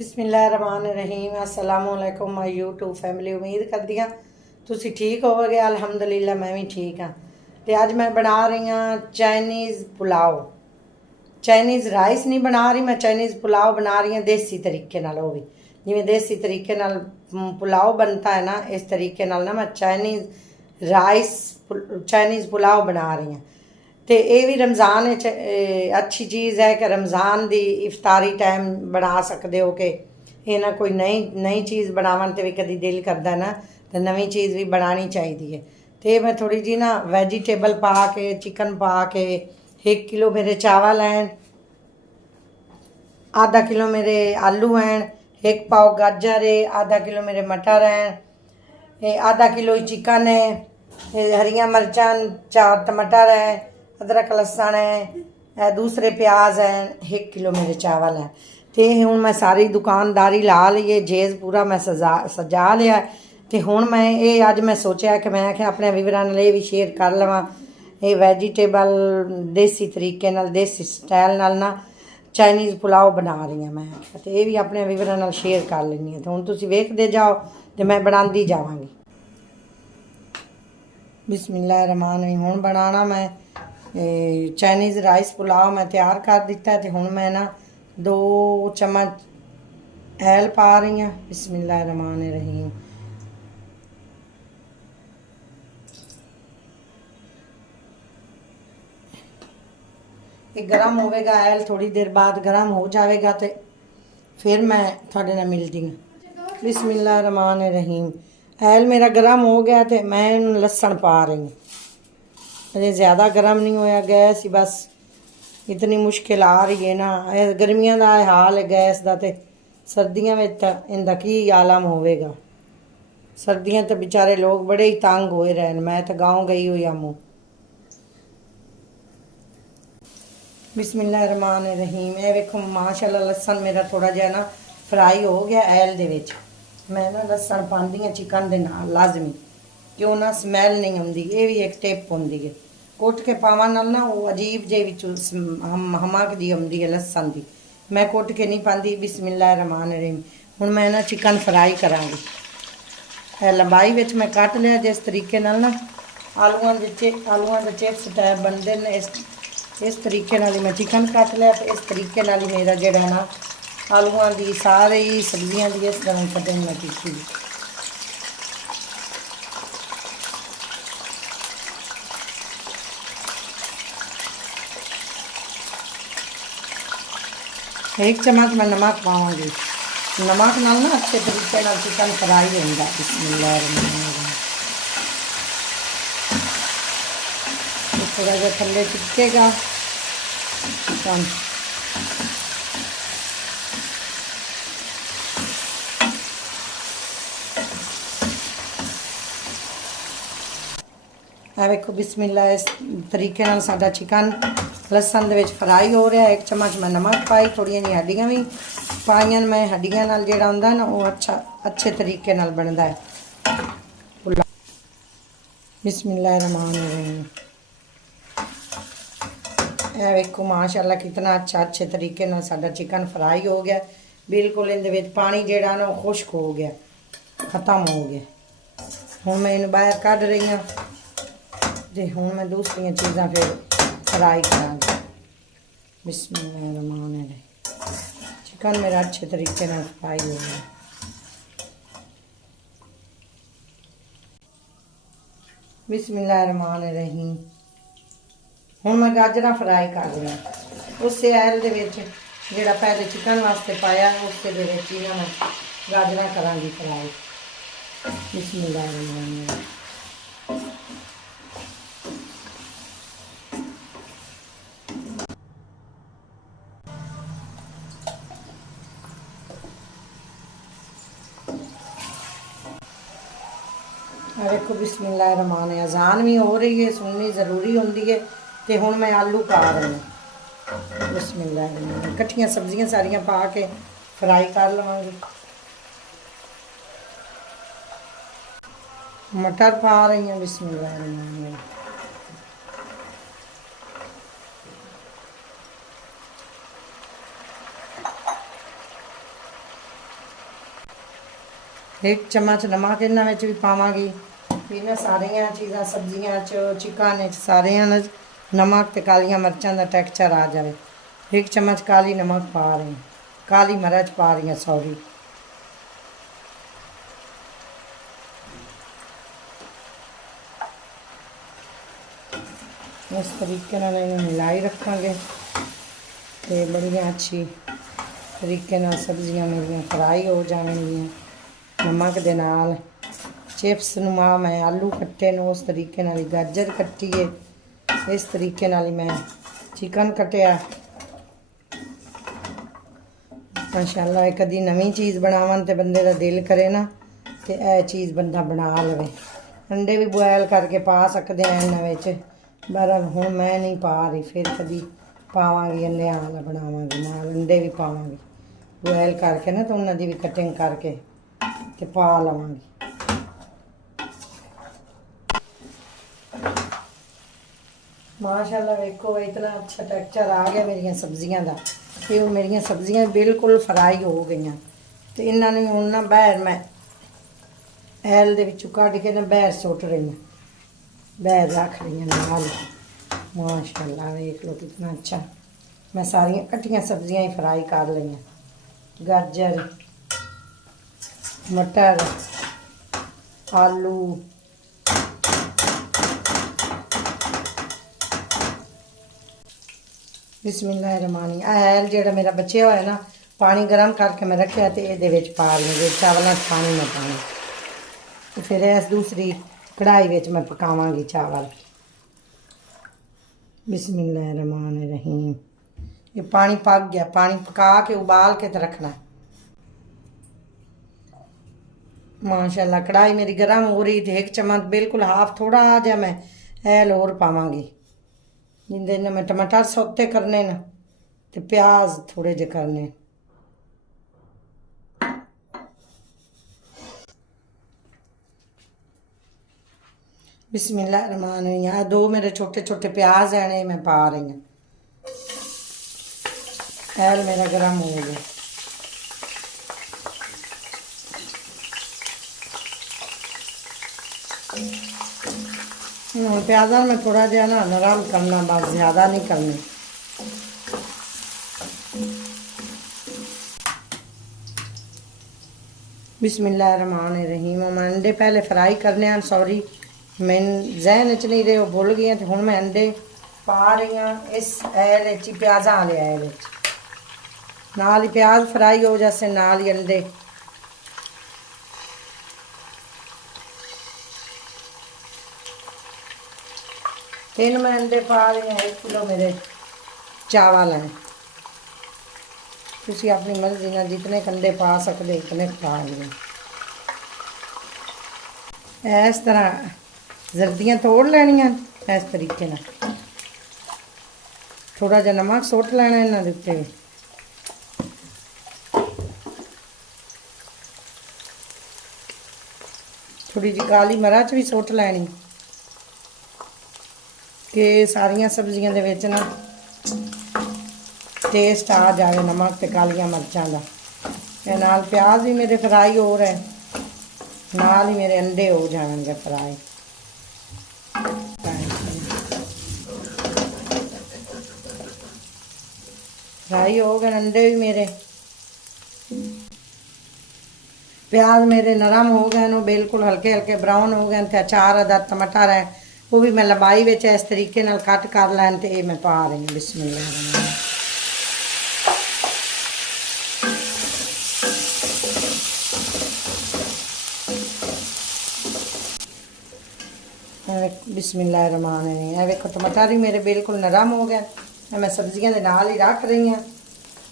बिस्मिल्लाहिर्रहमानिर्रहीम अस्सलामुअलैकुम my YouTube family. उम्मीद करदी हाँ तुसी ठीक होवोगे। अल्हम्दुलिल्लाह मैं भी ठीक हाँ। तो अज मैं बना रही हाँ चाइनीज़ पुलाव। चाइनीज़ राइस नहीं बना रही, मैं चाइनीज़ पुलाव बना रही हाँ देसी तरीके नाल। वो भी जिवें देसी तरीके नाल पुलाव बनता है ना, इस तरीके नाल ना मैं चाइनीज़ राइस चाइनीज़ पुलाव बना रही हाँ। तो ये भी रमज़ान अच्छी चीज़ है कि रमज़ान की इफ्तारी टाइम बना सकते हो कि ये ना कोई नई नई चीज़ बनावन तो भी कभी दिल करता ना, तो नवी चीज़ भी बनानी चाहिए है। तो मैं थोड़ी जी ना वैजीटेबल पा के चिकन पा के 1 किलो मेरे चावल हैं, आधा किलो मेरे आलू हैं, 1 पाव गाजर है, आधा किलो मेरे मटर हैं, आधा किलो ही चिकन है, हरिया मिर्चां 4 टमाटर हैं, अदरक लहसुन है, दूसरे प्याज हैं, 1 किलो मेरे चावल हैं। तो हूँ मैं सारी दुकानदारी ला लीए, जेज पूरा मैं सजा लिया। तो हूँ मैं ये अज मैं सोचा कि मैं क्या अपने व्यूअरां नाल ये भी शेयर कर लवां। ये वैजीटेबल देसी तरीके नाल देसी स्टाइल नाल ना चाइनीज़ पुलाव बना रही हूँ मैं, तो ये भी अपने व्यूअरां नाल शेयर कर लैनी है। तो हुण तुसीं वेखदे जाओ तो मैं बनाती जावांगी। बिस्मिल्लाहिर्रहमानिर्रहीम। हुण बनाना मैं चाइनीज़ राइस पुलाव मैं तैयार कर दिता है। तो हुण मैं ना 2 चम्मच ऑयल पा रही हूँ। बिस्मिल्लाहिर्रहमानिर्रहीम। ये गर्म होवेगा, ऑयल थोड़ी देर बाद गर्म हो जाएगा तो फिर मैं थोड़े नाल मिलती हूँ। बिस्मिल्लाहिर्रहमानिर्रहीम। ऑयल मेरा गर्म हो गया तो मैं लहसुन पा रही हूँ। अजे ज़्यादा गर्म नहीं होया, गैस ही बस इतनी मुश्किल आ रही है ना। गर्मियों का हाल है गैस का, तो सर्दियों में तो इनका की आलम होवेगा। सर्दियाँ तो बेचारे लोग बड़े ही तंग होए रहन। मैं तो गाँव गई हुई हूँ। बिस्मिल्लाहिर्रहमानिर्रहीम। ये वेखो माशाअल्लाह लहसुन मेरा थोड़ा जिहा ना फ्राई हो गया ऑयल दे विच। मैं ना लहसुन पाती हाँ चिकन दे नाल लाजमी, क्यों ना स्मैल नहीं आती। ये भी एक टिप होंदी है, कुट के पावन नाल ना वो अजीब जे विचों हमक जी आती है लहसुन की। मैं कुट के नहीं पाती। बिस्मिल्लाहिर्रहमानिर्रहीम। हुण मैं ना चिकन फ्राई करांगी। लंबाई विच मैं कट लिया जिस तरीके नाल ना आलूआं दे चिप्स टाइप बनते हैं, इस तरीके नाल ही मैं चिकन कट लिया। तो इस तरीके नाल ही मेरा जिहड़ा ना आलूआं दी सारी सब्जियां दी इस तरह कटिंग मैं कीती। एक चम्मच मैं नमक पावांगी। नमक नाल ना अच्छे तरीके नाल चिकन फ्राई होंदा। बिस्मिल्लाहिर्रहमानिर्रहीम। थोड़ा जिहा थल्ले चिपकेगा चिकन। वेखो बिस्मिल्लाह इस तरीके नाल साडा चिकन लहसुन दे विच फ्राई हो रहा है। 1 चम्मच मैं नमक पाई, थोड़ियां जी हड्डियां भी पाईयां। मैं हड्डियां नाल जिहड़ा हुंदा ना वो अच्छे तरीके नाल बनदा है पुलाव। बिस्मिल्लाहिर्रहमानिर्रहीम। ए वेखो माशाअल्लाह कितना अच्छे तरीके नाल साडा चिकन फ्राई हो गया। बिल्कुल इहदे विच पानी जिहड़ा ना खुश्क हो गया, खत्म हो गया। हुण मैं इहनूं बाहर कढ रही हाँ। तो हूँ मैं दूसरिया चीज़ां फिर फ्राई करांगी। बिस्मिल्लाहिर्रहमानिर्रहीम। चिकन मेरा अच्छे तरीके नाल फ्राई हो गया। बिस्मिल्लाहिर्रहमानिर्रहीम। हुण मैं गाजरां फ्राई कर रही हूँ। उस ऑयल दे विच जिहड़ा पहले चिकन वास्ते पाया उस दे विच ही मैं गाजरां करांगी फ्राई। बिस्मिल्लाहिर्रहमानिर्रहीम। देखो बिस्मिल्लाहिर्रहमानिर्रहीम। अजान भी हो रही है, सुननी ज़रूरी होंदी है। तो हुण मैं आलू पा रही हूँ। बिस्मिल्लाहिर्रहमानिर्रहीम। कट्ठियां सब्जियां सारियां पा के फ्राई कर लवांगी। मटर पा रही हूँ। बिस्मिल्लाहिर्रहमानिर्रहीम। एक चम्मच नमक इन्हां विच भी पावांगी। इन्हां सारियां चीज़ां सब्जियां च चिकन च सारियां नमक ते कालियां मिर्चां दा टैक्सचर आ जाए। एक चम्मच काली नमक पा रही, काली मिर्च पा रही हैं, सॉरी। इस तरीके नाल इन्हूं मिलाई रखांगे तो बड़ियां अच्छी तरीके नाल सब्जियां मेरियां फ्राई हो जाणगियां। नमक दे नाल चिप्स नुमा मैं आलू कट्टे ने उस तरीके नाल गाजर कट्टी है, इस तरीके नाल ही मैं चिकन कटिया। माशाअल्लाह एक कदी नवीं चीज़ बनावन तो बंदे का दिल करे ना तो यह चीज़ बंदा बना लवे। अंडे भी बॉयल करके पा सकते हैं इन्हां विच, पर हुण मैं नहीं पा रही, फिर कदी पावांगी अंडियां वाला बनावांगी, नाल अंडे भी पावांगी बॉयल करके ना, तो उन्हां दी भी कटिंग करके ते पा लवांगी। माशाअल्लाह वेखो इतना अच्छा टेक्सचर आ गया मेरिया सब्जियां का। ये मेरिया सब्जियां बिल्कुल फ्राई हो गई, तो इन्होंने हुण ना बाहर मैं ऐल दे विचों कढ के ना बाहर सुट रही हूँ, बाहर रख रही हूँ नाल। माशाअल्लाह वेख लो कितना अच्छा। मैं सारियां कट्टियां सब्जियां ही फ्राई कर ली, गाजर, मटर, आलू, बिस्मिल्लाहिर्रहमानिर्रहीम। ऐल जो मेरा बचे हुआ है ना, पानी गर्म करके मैं रखा तो ये पा रही हूँ, चावलों पानी में पानी, तो फिर इस दूसरी कढ़ाई में मैं पकावांगी चावल। बिस्मिल्लाहिर्रहमानिर्रहीम। ये पानी पक गया, पानी पका के उबाल के तो रखना। माशाअल्लाह कढ़ाई मेरी गर्म हो रही थी, एक चम्मच बिल्कुल हाफ थोड़ा जा मैं ऐल और पावांगी, जिंदे मैं टमाटर सौते करने न ते प्याज थोड़े जे करने। बिस्मिल्लाहिर्रहमानिर्रहीम। दो मेरे छोटे छोटे प्याज हैं, मैं पा रही हूँ। ऐल मेरा गर्म हो गया। प्याज़ा में थोड़ा जहा ना नरम करना, बस ज़्यादा नहीं करनी। बिस्मिल्लाहिर्रहमानिर्रहीम। मैं अंडे पहले फ्राई करने हैं, सॉरी मैं जहन च नहीं रहे, वो भुल गई, तो हुण मैं अंडे पा रही हूँ इस ऐल च, प्याज़ा वाले ऐल च। नाल ही प्याज फ्राई हो जैसे, नाल ही अंडे। तीन मैं अंडे पा रही हूँ, 1 किलो मेरे चावल हैं। तुसी अपनी मर्जी ना जितने अंडे पा सकते इतने पा लें। इस तरह जर्दियाँ तोड़ लैनियां, इस तरीके ना थोड़ा जा नमक सुट लेना इन्हां दे उत्ते, थोड़ी जी काली मिर्च भी सुट लैनी कि सारियां सब्जियां दे विच ना टेस्ट आ जाए नमक ते कालियां मिर्चां दा। ते नाल प्याज भी मेरे फ्राई हो रहे, नाल ही मेरे अंडे हो जाएंगे फ्राई। फ्राई हो गए अंडे भी मेरे, प्याज मेरे नरम हो गए न, बिल्कुल हल्के हल्के ब्राउन हो गए। तो 4 अदद टमाटर है, वो भी मैं लंबाई में इस तरीके नाल कट कर लैन, तो ये मैं पा रही हूँ। बिस्मिल्लाह। बिस्मिल्लाहिर्रहमानिर्रहीम। देखो टमाटर भी मेरे बिल्कुल नरम हो गए, मैं सब्जियां दे नाल ही रख रही हूँ।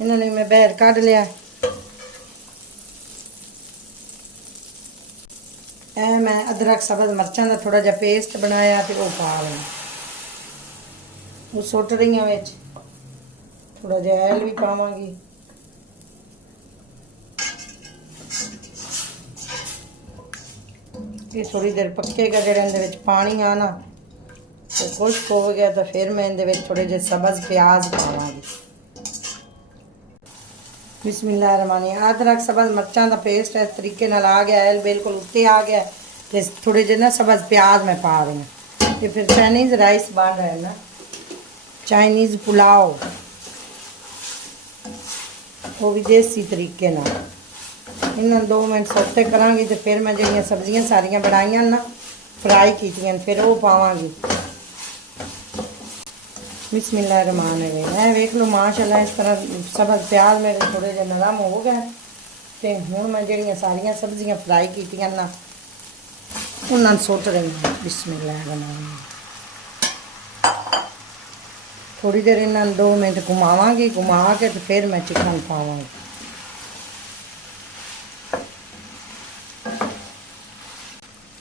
इन्होंने मैं बाहर कढ़ लिया। मैं अदरक सब्ज़ मिर्चां का थोड़ा जहा पेस्ट बनाया, तो वह पा रही, वो सुट रही हूँ। विच थोड़ा जहा ऐल भी पावांगी। ये थोड़ी देर पकेगा, जो इहदे पानी आना तो खुश्क हो गया, तो फिर मैं इहदे थोड़े जे सब्ज़ प्याज पावांगी। बिस्मिल्लाहिर्रहमानिर्रहीम। अदरक सब्ज़ मिर्चां का पेस्ट इस तरीके नाल आ गया है, बिल्कुल उत्ते आ गया तो थोड़े जे ना सब्ज़ प्याज मैं पा रही हूँ। तो फिर चाइनीज़ राइस बन रहा है ना, चाइनीज़ पुलाव, वो भी देसी तरीके नाल। इन्होंने 2 मिनट सोते करांगी तो फिर मैं जो सब्जियां सारियां बनाइयां ना फ्राई कीतियां फिर वो पावांगी। बिस्मिल्लाहिर्रहमानिर्रहीम। है वेख लो माशाल्लाह इस तरह सब्ज़ प्याज मेरे थोड़े जे नरम हो गए तो हुण मैं जो सारियां सब्जियां फ्राई कीतियां ना उन्होंने सुट रही हूँ। बिस्मिल्लाहिर्रहमानिर्रहीम। थोड़ी देर इन्होंने 2 मिनट घुमावांगी, घुमा के तो फिर मैं चिकन पावांगी।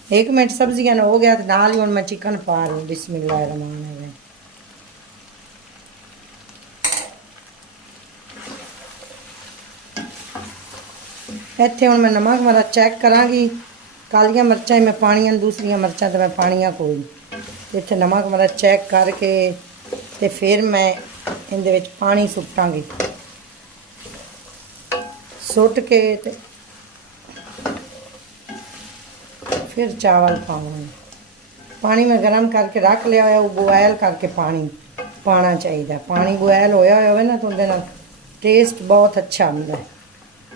एक मिनट सब्जियां हो गया तो नाल ही हुण मैं चिकन पा रही हूँ। बिस्मिल्लाहिर्रहमानिर्रहीम। इत्थे हुण मैं नमक मिर्च चैक करांगी। कालियां मिर्चां मैं पाणियां, दूसरियां मिर्चां तो मैं पाणियां कोई। इत्थे नमक मिर्च चैक करके ते फिर मैं इहदे विच पानी सुट्टांगी। सुट के ते फिर चावल पावांगी। पानी मैं गर्म करके रख लिया है, वो बॉयल करके पानी पाना चाहिए। पानी बॉयल होया होवे ना तो उहदे नाल टेस्ट बहुत अच्छा आंदा है।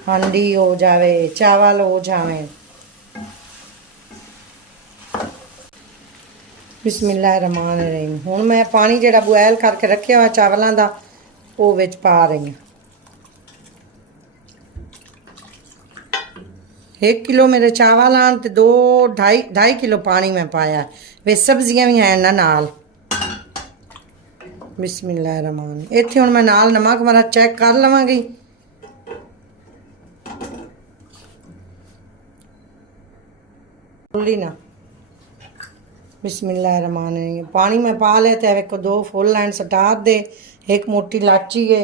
हांडी हो जावे, चावल हो जावे। बिस्मिल्लाहिर्रहमानिर्रहीम। हुण मैं पानी जिहड़ा बॉयल करके रखिया हुआ चावलों का वो विच पा रही हूँ। 1 किलो मेरे चावल आन तो 2-2.5 किलो पानी मैं पाया। वे सब्जियां भी हैं ना नाल। बिस्मिल्लाहिर्रहमान। इत्थे हुण मैं नाल नमक मिर्च चैक कर लवांगी। फुल्ली ना। बिस्मिल्लाहिर्रहमानिर्रहीम। पानी मैं पा लिया तो एक 2 फुल एंड स्टार दे, एक मोटी इलाची है,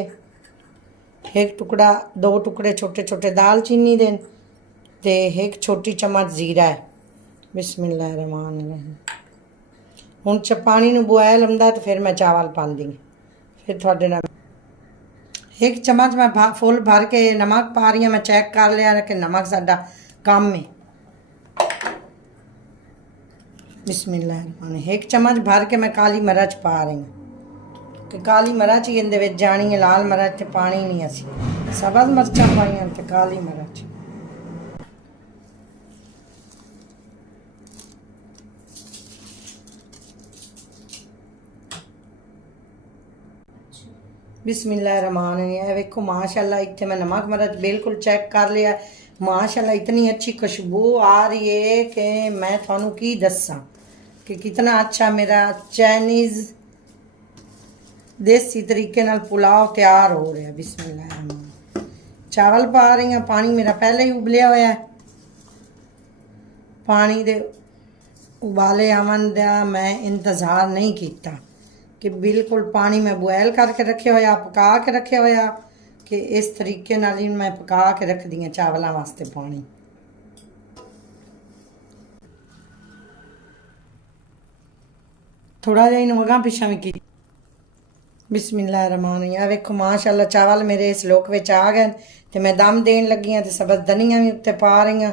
एक टुकड़ा 2 टुकड़े छोटे छोटे दालचीनी दे ते एक छोटी चम्मच जीरा है। बिस्मिल्लाहिर्रहमानिर्रहीम। हुण पानी नूं बॉयल हुंदा तो फिर मैं चावल पांदी। फिर थोड़े नाल 1 चम्मच मैं फुल भर के नमक पा रही हूँ। मैं चैक कर लिया कि नमक साडा कम है। बिस्मिल्लाहिर्रहमानिर्रहीम। 1 चम्मच भर के मैं काली मिर्च पा रही हूँ कि काली मिर्च ही इहदे विच जानी है, लाल मिर्च ते पानी नहीं। असीं सब्ज़ मिर्चां पाईयां ते काली मिर्च। बिस्मिल्लाहिर्रहमानिर्रहीम। वेखो माशाल्लाह इत्थे मैं नमक मिर्च बिल्कुल चेक कर लिया। माशाल्लाह इतनी अच्छी खुशबू आ रही है कि मैं थानू की दस्सां कि कितना अच्छा मेरा चाइनीज़ देसी तरीके नाल पुलाव तैयार हो रहा है। बिस्मिल्लाहिर्रहमानिर्रहीम। चावल पा रही हूँ। पानी मेरा पहले ही उबलिया हुआ है। पानी दे उबाले आवन दा मैं इंतज़ार नहीं किया कि बिल्कुल पानी मैं बॉयल करके रखे होया, पका के रखे होया कि इस तरीके नाल ही मैं पका के रख दी चावलों वास्ते पानी। थोड़ा जिहा इन्हूं अगां पिछां भी की। बिस्मिल्लाहिर्रहमानिर्रहीम। वेखो माशाल्लाह चावल मेरे इस लोक विच आ गए तो मैं दम देन लगी हाँ। तो सब्ज़ धनिया भी उत्ते पा रही हूँ।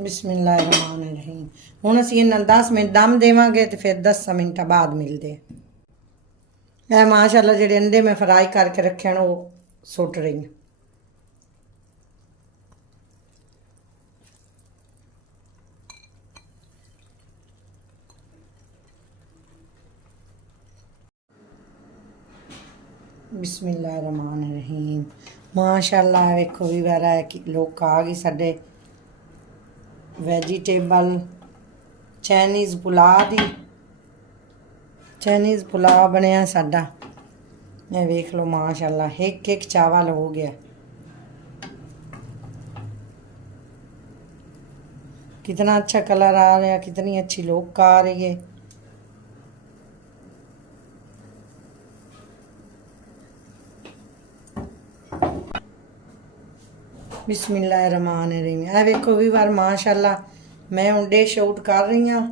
बिस्मिल्लाहिर्रहमानिर्रहीम। हुण असीं इन्हां 10 मिनट दम देवांगे तो फिर 10 मिनट बाद मिलते हैं। माशाल्लाह जिहड़े अंडे मैं फ्राई करके रखे हैं वो सुट रही हैं। बिस्मिल्लाहिर्रहमानिर्रहीम। माशाल्लाह वेखो भी वारा है कि लोग आ गई साडे वैजीटेबल चाइनीज़ पुलाव दी। चाइनीज़ पुलाव बनया साडा। ये वेख लो माशाल्लाह एक एक चावल हो गया। कितना अच्छा कलर आ रहा है, कितनी अच्छी लुक आ रही है। बिस्मिल्लाहिर्रहमानिर्रहीम। है वेखो भी बार माशाल्लाह मैं हुण डिश आउट कर रही हाँ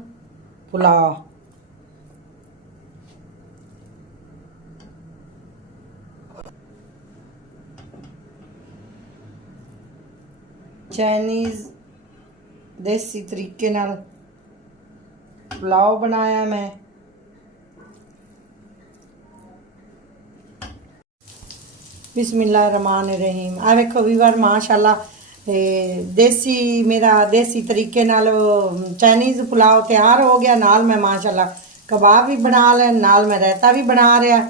पुलाव। चाइनीज़ देसी तरीके नाल पुलाव बनाया मैं। बिस्मिल्लाहिर्रहमानिर्रहीम। आ वेखो वीवर माशाल्लाह देसी मेरा देसी तरीके नाल चाइनीज़ पुलाव तैयार हो गया। नाल मैं माशाल्लाह कबाब भी बना लिया, नाल मैं रायता भी बना रहा।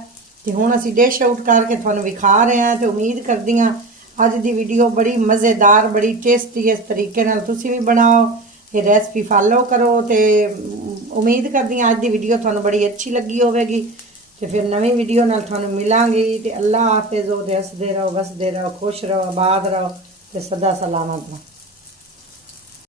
तो हुण असीं डिश आउट करके तुहानूं विखा रहे हैं। तो उम्मीद करदी हां अज दी वीडियो बड़ी मज़ेदार बड़ी टेस्टी इस तरीके नाल तुसीं भी बनाओ, ये रेसिपी फॉलो करो। तो उम्मीद करदी हां अज दी वीडियो तुहानूं बड़ी अच्छी लगी होवेगी। तो फिर नवीं वीडियो नाल तुहानूं मिलांगी। तो अल्लाह हाफिज़। हसदे रहो, बसदे रहो, खुश रहो, आबाद रहो, तो सदा सलामत रहो।